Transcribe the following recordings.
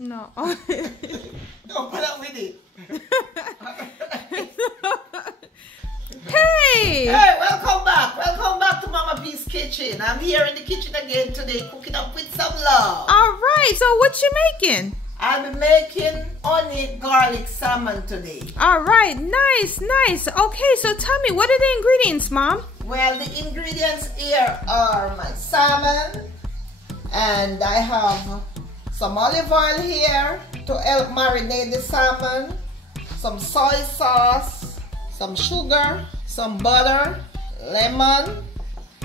No. Don't put up with it. Hey! Hey, welcome back. Welcome back to Mama P's Kitchen. I'm here in the kitchen again today, cooking up with some love. All right, so what you making? I'll be making honey garlic salmon today. All right, nice, nice. Okay, so tell me, what are the ingredients, Mom? Well, the ingredients here are my salmon, and I have some olive oil here to help marinate the salmon, some soy sauce, some sugar, some butter, lemon,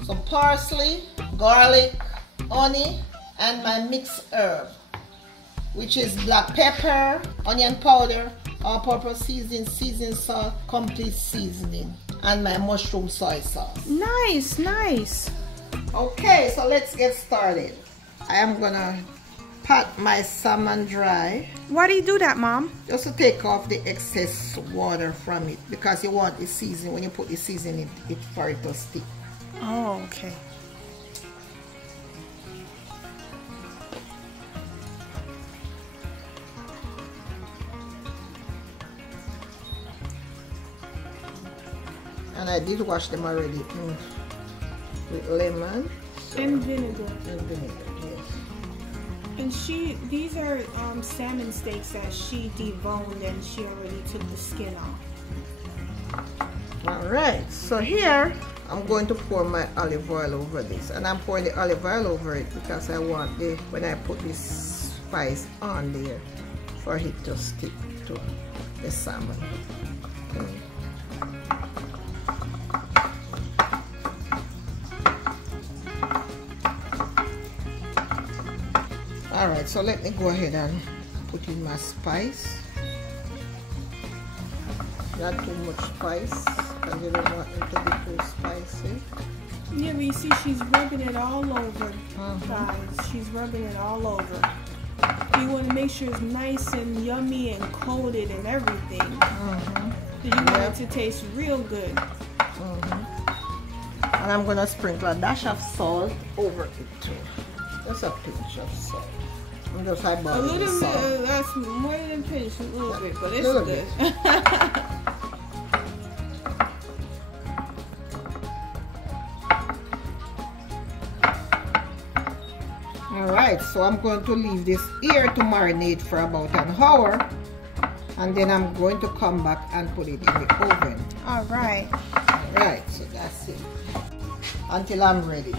some parsley, garlic, honey, and my mixed herb, which is black pepper, onion powder, all-purpose seasoning, seasoning salt, complete seasoning, and my mushroom soy sauce. Nice, nice. Okay, so let's get started. I am gonna pat my salmon dry. Why do you do that, Mom? Just to take off the excess water from it, because you want the seasoning, when you put the seasoning in it for it to stick. Oh, okay. And I did wash them already with lemon And vinegar. and vinegar. Yes. And these are salmon steaks that she deboned and she already took the skin off. All right, so here I'm going to pour my olive oil over this, and I'm pouring the olive oil over it because I want when I put this spice on there for it to stick to the salmon. Okay. All right, so let me go ahead and put in my spice. Not too much spice, because you don't want it to be too spicy. Yeah, but you see she's rubbing it all over, guys. She's rubbing it all over. You want to make sure it's nice and yummy and coated and everything. You want it to taste real good. And I'm going to sprinkle a dash of salt over it too. Just a pinch of salt. I'm just eyeballing A little the salt. bit, that's more than a pinch, a little bit, but it's Little good. Alright, so I'm going to leave this here to marinate for about an hour, and then I'm going to come back and put it in the oven. Alright. Alright, so that's it. Until I'm ready.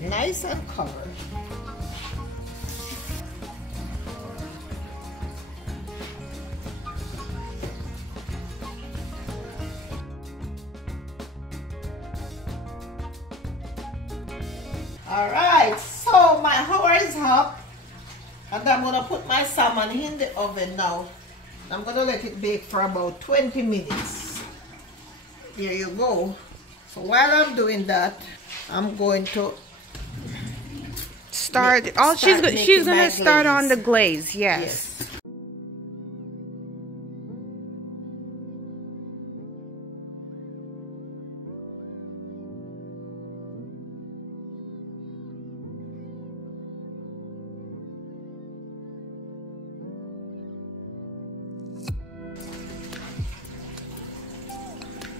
Nice and covered. Alright, so my hour is up, and I'm going to put my salmon in the oven now. I'm going to let it bake for about 20 minutes. Here you go. So while I'm doing that, I'm going to She's gonna start on the glaze, yes.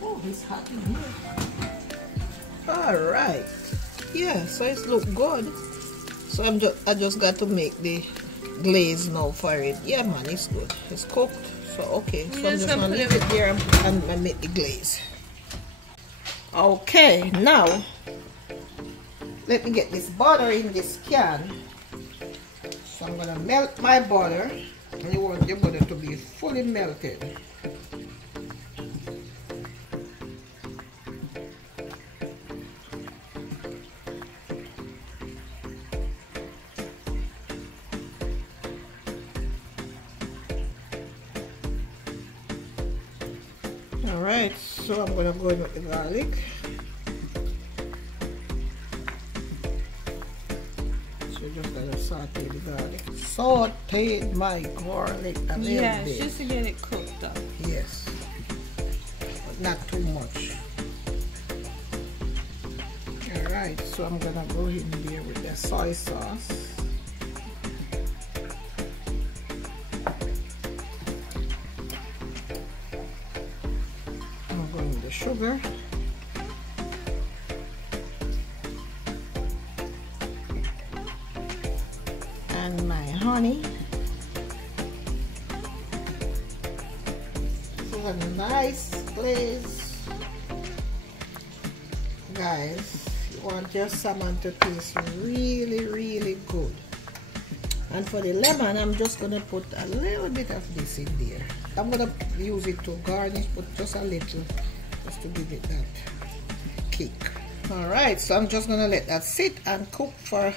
Oh, it's hot in here. Alright. Yeah, so it's look good. So I just got to make the glaze now for it. Yeah man, it's good. It's cooked. So okay. So I'm just gonna leave it there and make the glaze. Okay, now let me get this butter in this can. So I'm gonna melt my butter. And you want your butter to be fully melted. Alright, so I'm going to go in with the garlic. So just going to saute the garlic. Saute my garlic a little bit. Yes, just to get it cooked up. Yes, but not too much. Alright, so I'm going to go in there with the soy sauce. sugar. And my honey. This is a nice glaze. Guys, you want your salmon to taste really, really good. And for the lemon, I'm just going to put a little bit of this in there. I'm going to use it to garnish, but just a little, just to give it that kick. Alright, so I'm just going to let that sit and cook for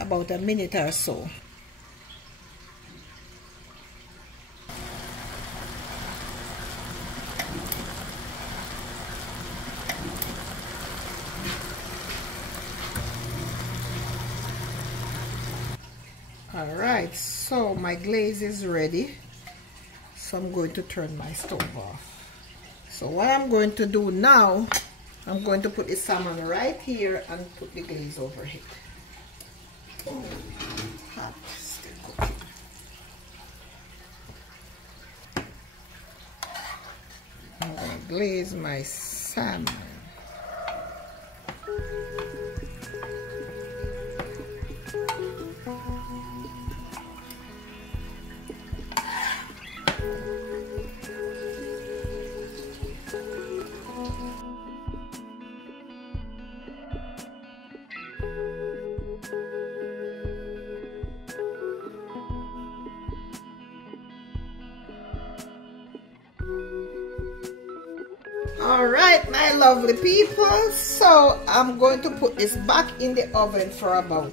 about a minute or so. Alright, so my glaze is ready. So I'm going to turn my stove off. So what I'm going to do now, I'm going to put the salmon right here and put the glaze over it. Oh, hot, still cooking. I'm going to glaze my salmon. Alright, my lovely people, so I'm going to put this back in the oven for about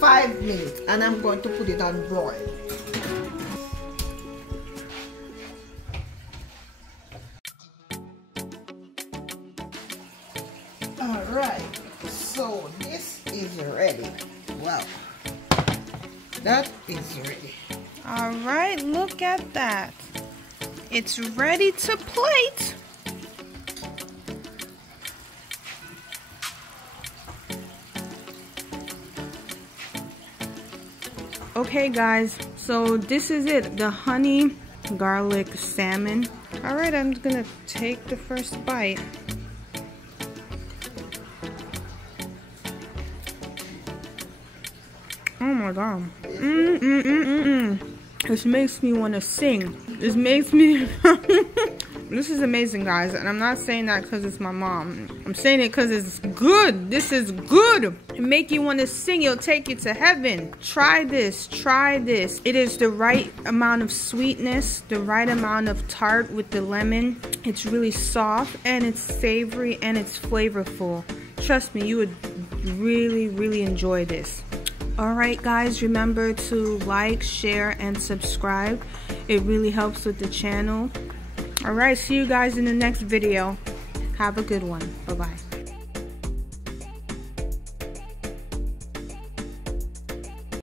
5 minutes and I'm going to put it on broil. Alright, so this is ready. Wow, that is ready. Alright, look at that. It's ready to plate. Okay guys, so this is it, the honey garlic salmon. Alright, I'm gonna take the first bite. Oh my god. This makes me want to sing. This makes me this is amazing, guys, and I'm not saying that because it's my mom. I'm saying it because it's good. This is good. It make you want to sing. It'll take you to heaven. Try this. Try this. It is the right amount of sweetness, the right amount of tart with the lemon. It's really soft and it's savory and it's flavorful. Trust me, you would really, really enjoy this. Alright guys, remember to like, share, and subscribe. It really helps with the channel. Alright, see you guys in the next video. Have a good one. Bye-bye.